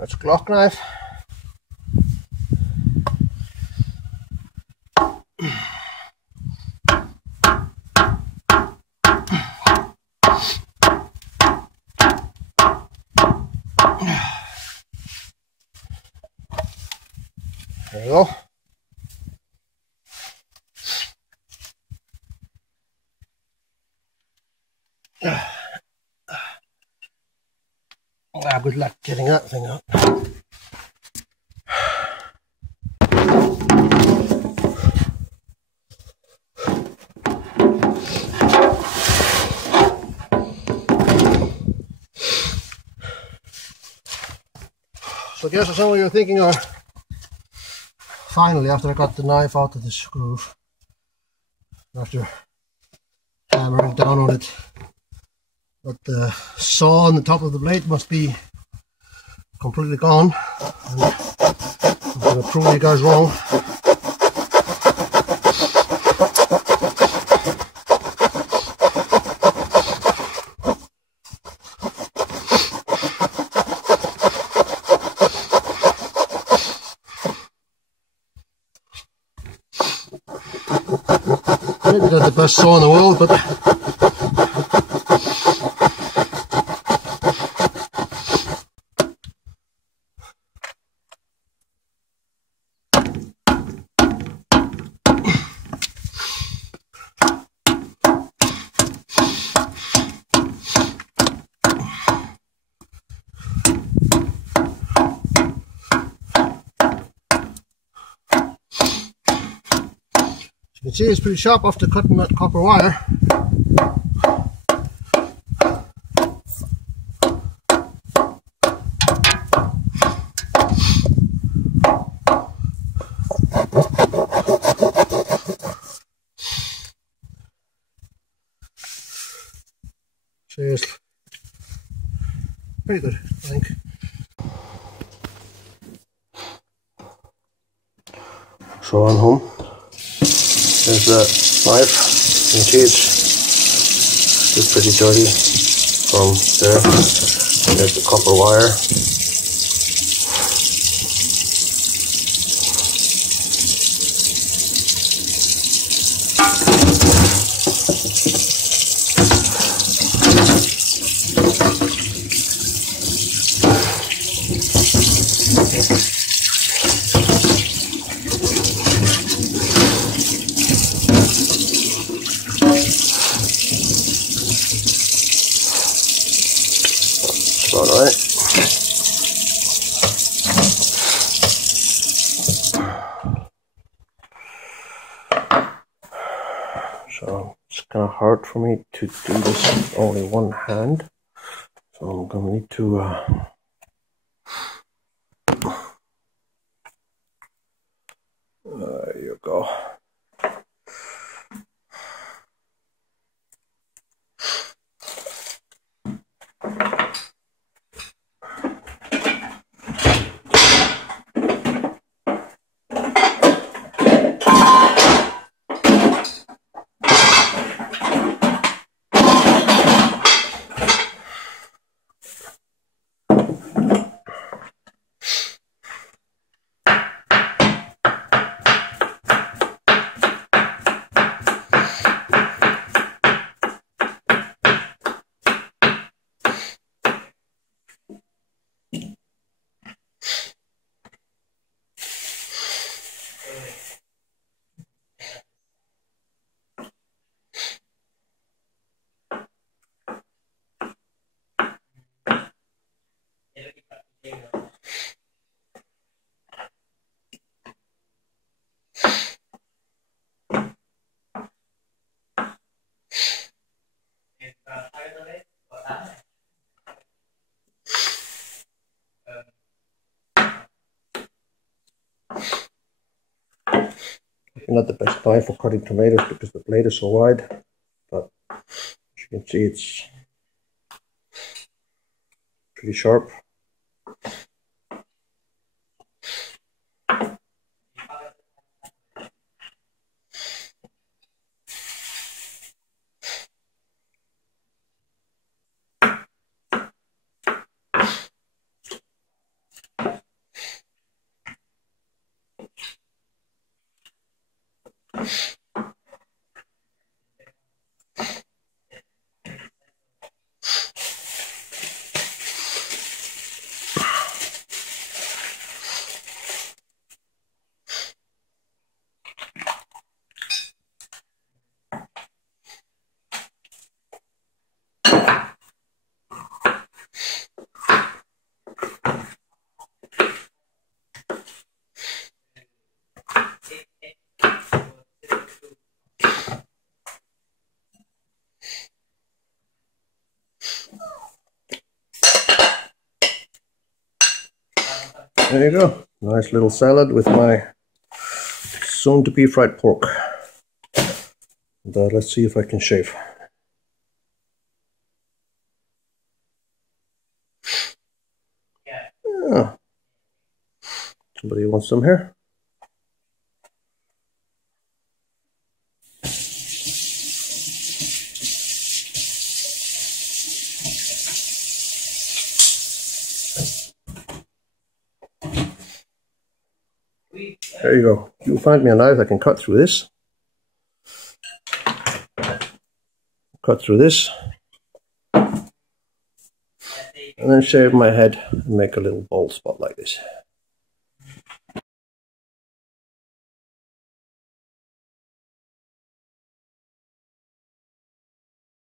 That's a Glock knife. There you go. Good luck getting that thing out. So I guess some of you are thinking, finally, after I got the knife out of the groove, after hammering down on it, but the saw on the top of the blade must be completely gone. And I'm going to prove you guys wrong. Maybe not the best saw in the world, but you can see it's pretty sharp after cutting that copper wire. Seriously, pretty good, I think. So I'm home. There's the knife. You can see it's still pretty dirty from there. And there's the copper wire. Alright. So it's kind of hard for me to do this with only one hand. So I'm going to need to there you go. Not the best knife for cutting tomatoes because the blade is so wide, but as you can see it's pretty sharp. There you go. Nice little salad with my soon-to-be fried pork. And, let's see if I can shave. Yeah. Somebody wants some here? There you go. You'll find me a knife. I can cut through this. Cut through this. And then shave my head and make a little bald spot like this.